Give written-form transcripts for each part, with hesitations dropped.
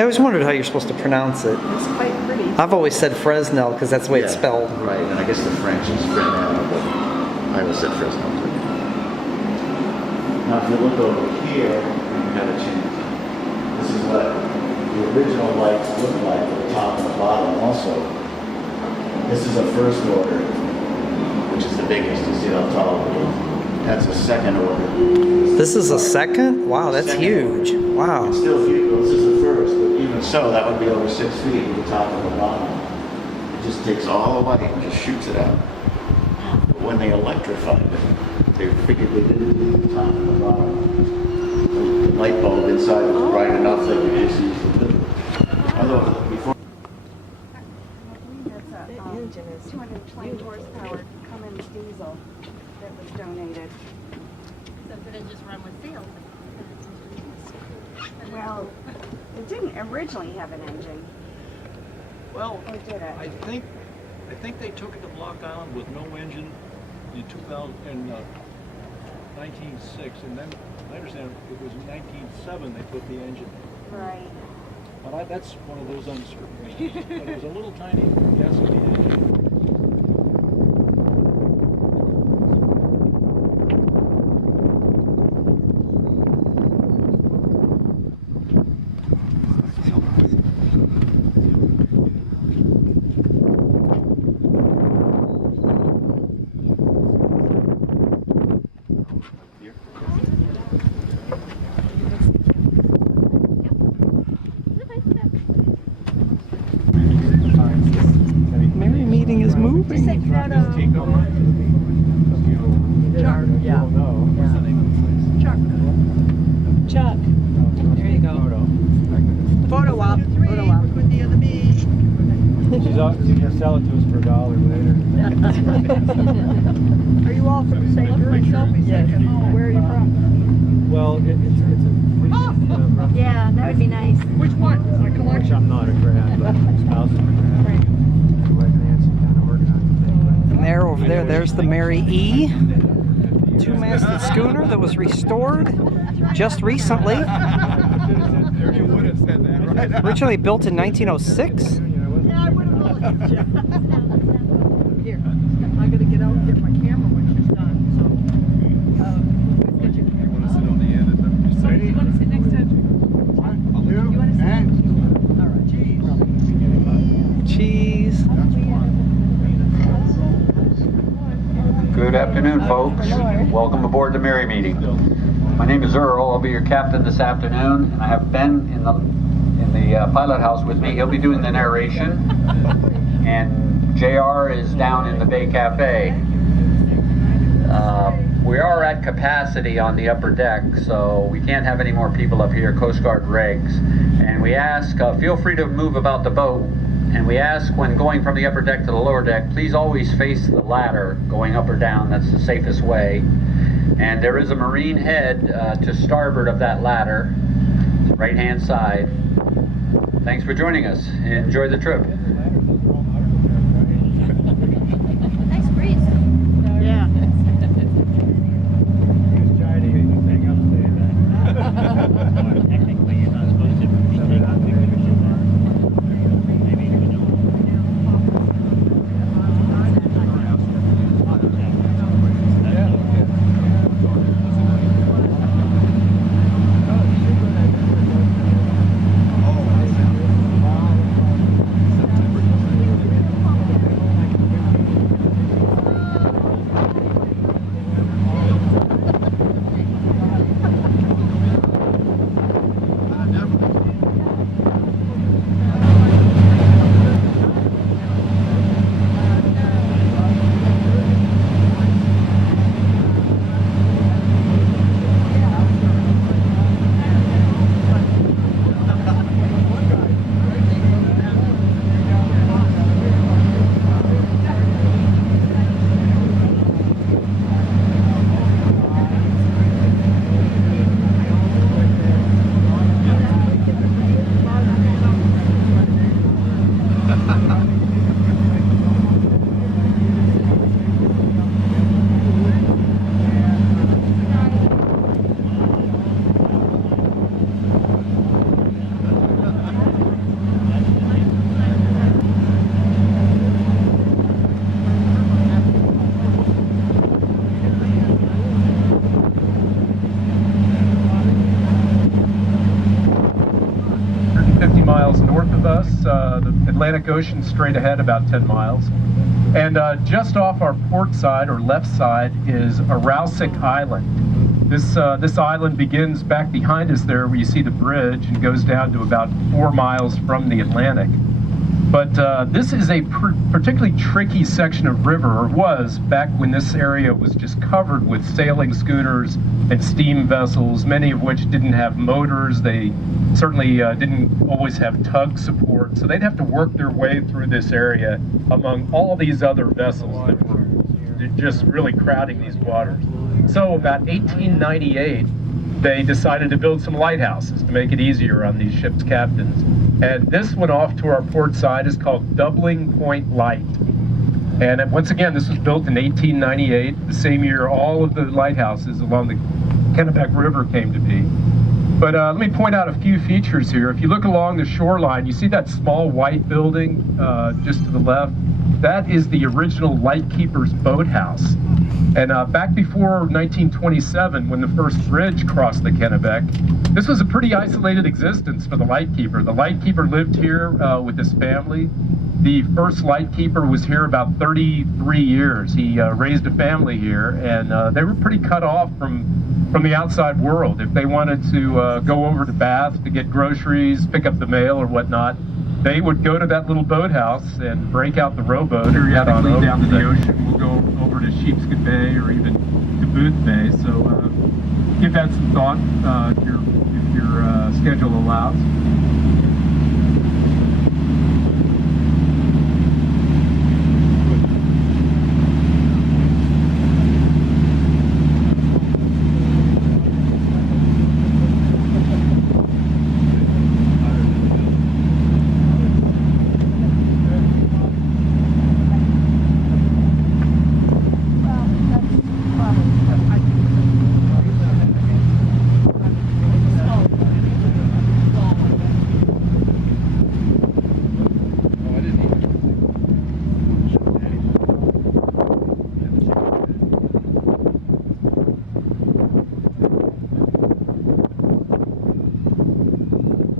I always wondered how you're supposed to pronounce it. It's quite pretty. I've always said Fresnel because that's the way it's spelled. Right, and I guess the French is Fresnel, but I always said Fresno too. Now if you look over here, we have a change. This is what the original lights look like at the top and the bottom also. This is a first order, which is the biggest. You see how tall it is? That's a second order. This is a second? Wow, that's Second huge. order. Wow. It's still huge. This is the first, but even so, that would be over 6 feet at the top and the bottom. It just takes all the light and just shoots it out. But when they electrified it, they figured they didn't need the top and the bottom. The light bulb inside was bright enough that you just use the middle. Although before. The engine is 220 horsepower Cummins diesel that was donated. So could it just run with sales? Well, it didn't originally have an engine. Well, Or did it? I think they took it to Block Island with no engine in 1906, and then I understand it was in 1907 they put the engine in. Right. But that's one of those uncertainties. But it was a little tiny gasoline engine. Merrymeeting is moving. Chuck. There you go. Photo op. Photo op. She's gonna sell it to us for $1 later. Are you all from the same group? Yes. Where are you from? Well, it's Yeah, that would be nice. Which one? A collection. I'm not a grad, but spouse is a grad. Right. Wife Nancy kind of organized things. And there, over there, there's the Mary E. Two-masted schooner that was restored just recently. You would have said that, right? Originally built in 1906. Yeah, I would have believed you. Here, I gotta get out and get my camera when she's done. So, get your camera. Want to sit on the end? Is that what you're saying? You want to sit next to? You want to sit? and All right. Cheese. Good afternoon, folks. Welcome aboard the Merrymeeting. My name is Earl. I'll be your captain this afternoon, and I have Ben in the pilot house with me. He'll be doing the narration, and JR is down in the Bay Cafe. We are at capacity on the upper deck, so we can't have any more people up here, Coast Guard regs. And we ask, feel free to move about the boat. And we ask, when going from the upper deck to the lower deck, please always face the ladder going up or down. That's the safest way. And there is a marine head to starboard of that ladder, right-hand side. Thanks for joining us. Enjoy the trip. Nice breeze. Yeah. Technically, you're not supposed to be taking pictures of that. miles north of us. The Atlantic Ocean straight ahead about 10 miles. And just off our port side or left side is Arousik Island. This island begins back behind us there where you see the bridge and goes down to about 4 miles from the Atlantic. But this is a particularly tricky section of river, or was back when this area was just covered with sailing schooners and steam vessels, many of which didn't have motors. They certainly didn't always have tug support, so they'd have to work their way through this area among all these other vessels that were just really crowding these waters. So about 1898, they decided to build some lighthouses to make it easier on these ships' captains. And this one off to our port side is called Doubling Point Light. And once again, this was built in 1898, the same year all of the lighthouses along the Kennebec River came to be. But let me point out a few features here. If you look along the shoreline, you see that small white building just to the left? That is the original Lightkeeper's boathouse. And back before 1927, when the first bridge crossed the Kennebec, this was a pretty isolated existence for the Lightkeeper. The Lightkeeper lived here with his family. The first Lightkeeper was here about 33 years. He raised a family here, and they were pretty cut off from the outside world. If they wanted to go over to Bath to get groceries, pick up the mail or whatnot, they would go to that little boathouse and break out the rowboat periodically down to the ocean. We'll go over to Sheepshead Bay or even to Booth Bay. So give that some thought if your schedule allows.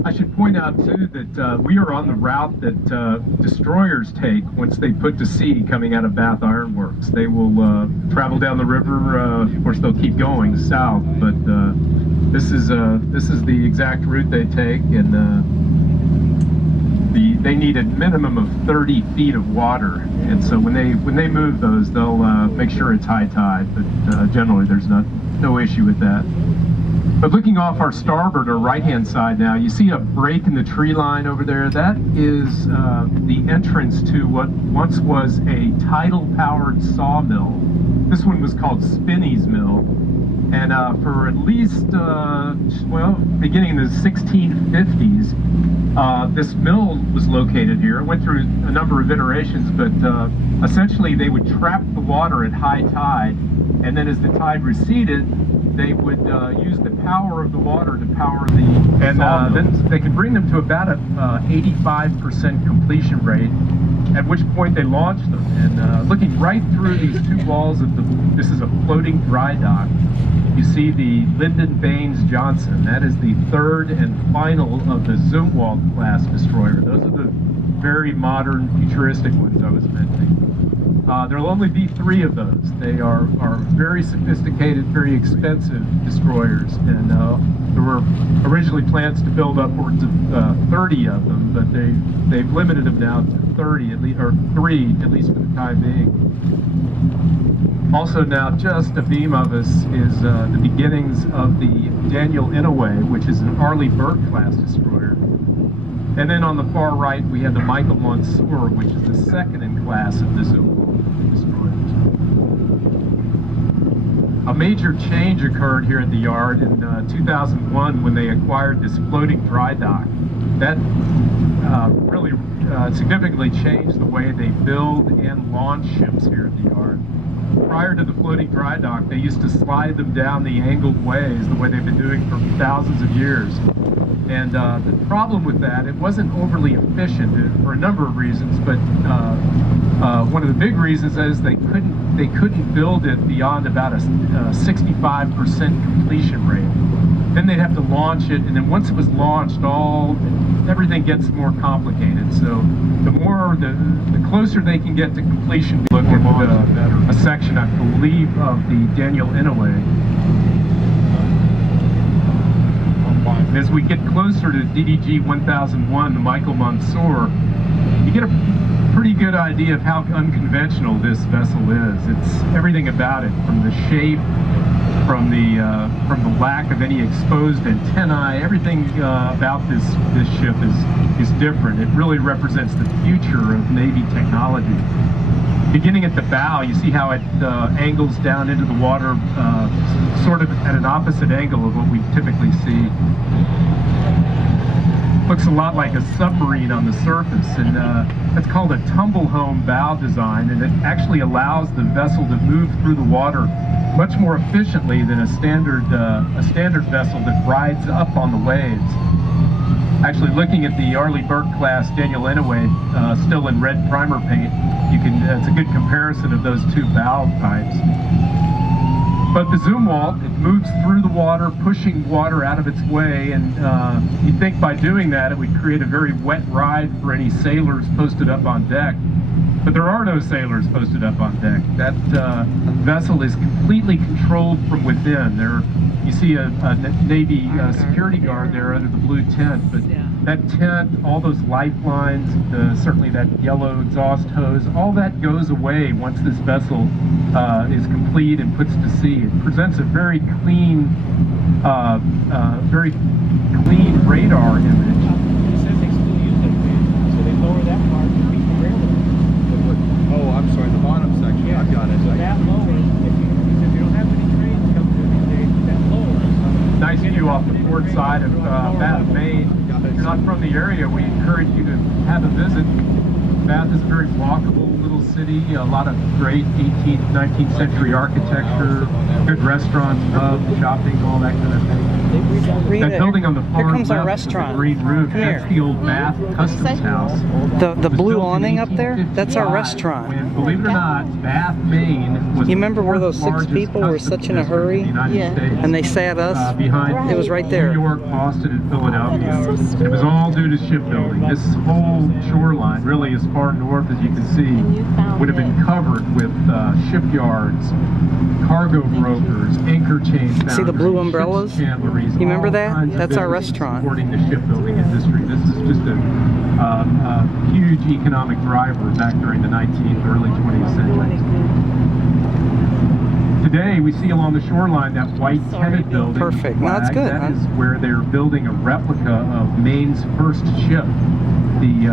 I should point out too that we are on the route that destroyers take once they put to sea coming out of Bath Iron Works. They will travel down the river. Of course, they'll keep going south, but this is the exact route they take, and they need a minimum of 30 feet of water. And so when they move those, they'll make sure it's high tide. But generally, there's no issue with that. But looking off our starboard or right-hand side now, you see a break in the tree line over there. That is the entrance to what once was a tidal-powered sawmill. This one was called Spinney's Mill. And for at least, beginning in the 1650s, this mill was located here. It went through a number of iterations, but essentially they would trap the water at high tide, and then as the tide receded, they would use the power of the water to power the sawmill. Then they could bring them to about a 85% completion rate, at which point they launched them. And looking right through these two walls of this is a floating dry dock. You see the Lyndon Baines Johnson. That is the third and final of the Zumwalt class destroyer. Those are the very modern, futuristic ones I was mentioning. There will only be 3 of those. They are very sophisticated, very expensive destroyers, and there were originally plans to build upwards of 30 of them, but they've limited them now to 30 at least, or 3 at least for the time being. Also now, just abeam of us is the beginnings of the Daniel Inouye, which is an Arleigh Burke class destroyer. And then on the far right, we have the Michael Monsoor, which is the second in class of the Zumwalt destroyers. A major change occurred here at the yard in 2001 when they acquired this floating dry dock. That really significantly changed the way they build and launch ships here at the yard. Prior to the floating dry dock, they used to slide them down the angled ways, the way they've been doing for thousands of years. And the problem with that, it wasn't overly efficient for a number of reasons, but one of the big reasons is they couldn't build it beyond about a 65% completion rate. Then they'd have to launch it, and then once it was launched, all everything gets more complicated. So the closer they can get to completion, look at a section, I believe, of the Daniel Inouye. And as we get closer to DDG 1001, the Michael Mansour, you get a pretty good idea of how unconventional this vessel is. It's everything about it, from the shape, from the lack of any exposed antennae. Everything about this ship is different. It really represents the future of Navy technology. Beginning at the bow, you see how it angles down into the water, sort of at an opposite angle of what we typically see. Looks a lot like a submarine on the surface, and that's called a tumble home bow design, and it actually allows the vessel to move through the water much more efficiently than a standard vessel that rides up on the waves. Actually, looking at the Arleigh Burke class Daniel Inouye, still in red primer paint, it's a good comparison of those two bow types. But the Zumwalt, it moves through the water, pushing water out of its way, and you'd think by doing that it would create a very wet ride for any sailors posted up on deck. But there are no sailors posted up on deck. That vessel is completely controlled from within. You see a Navy security guard there under the blue tent, but that tent, all those lifelines, certainly that yellow exhaust hose, all that goes away once this vessel is complete and puts to sea. It presents a very clean radar image. It says they still use that fan, so they lower that part to beat the railing. Oh, I'm sorry, the bottom section. Yeah, I've got it. so that lower, if you don't have any trains come through these days, that lower. Nice view off the port side of Bath, Maine. If you're not from the area, we encourage you to have a visit. Bath is a very walkable little city, a lot of great 18th, 19th century architecture, good restaurants, pubs, shopping, all that kind of thing. Rita, That building on the far here comes our left with the restaurant. green roof, Come that's here. the old Bath Customs House. The It was blue built in awning up there, that's our 1855 restaurant. When, believe it or not, Bath, Maine was You remember where the those fourth 6 largest people were customs such in a district hurry? in the United Yeah. States. And they sat us? Behind It was right there. New York, Boston, and Philadelphia. It was all due to shipbuilding. This whole shoreline, really as far north as you can see, would have been covered with shipyards, cargo brokers, anchor chain foundries, See the blue umbrellas? ship chandleries, You remember all that? kinds of That's our businesses restaurant. supporting the shipbuilding industry. This is just a huge economic driver back during the 19th, early 20th century. Today, we see along the shoreline that white tenant building. Perfect. No, that's good, That huh? is where they're building a replica of Maine's first ship, the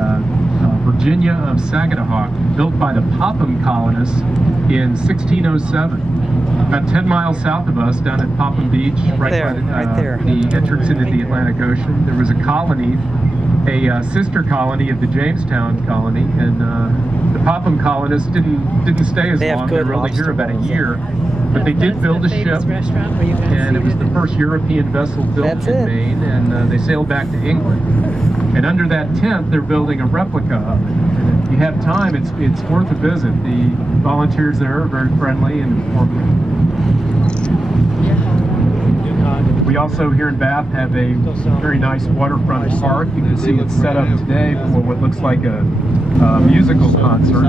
Virginia of Sagadahoc, built by the Popham colonists in 1607. About 10 miles south of us, down at Popham Beach, right There, by right there. the entrance into the Atlantic Ocean, there was a colony, a sister colony of the Jamestown colony, and the Popham colonists didn't stay as They have long. good They were only here lobster about a rolls. year. But they did build a ship, and it was the first European vessel built That's in it. Maine, and they sailed back to England. And under that tent, they're building a replica of it. And if you have time, it's worth a visit. The volunteers there are very friendly and informative. We also here in Bath have a very nice waterfront park. You can see it's set up today for what looks like a musical concert.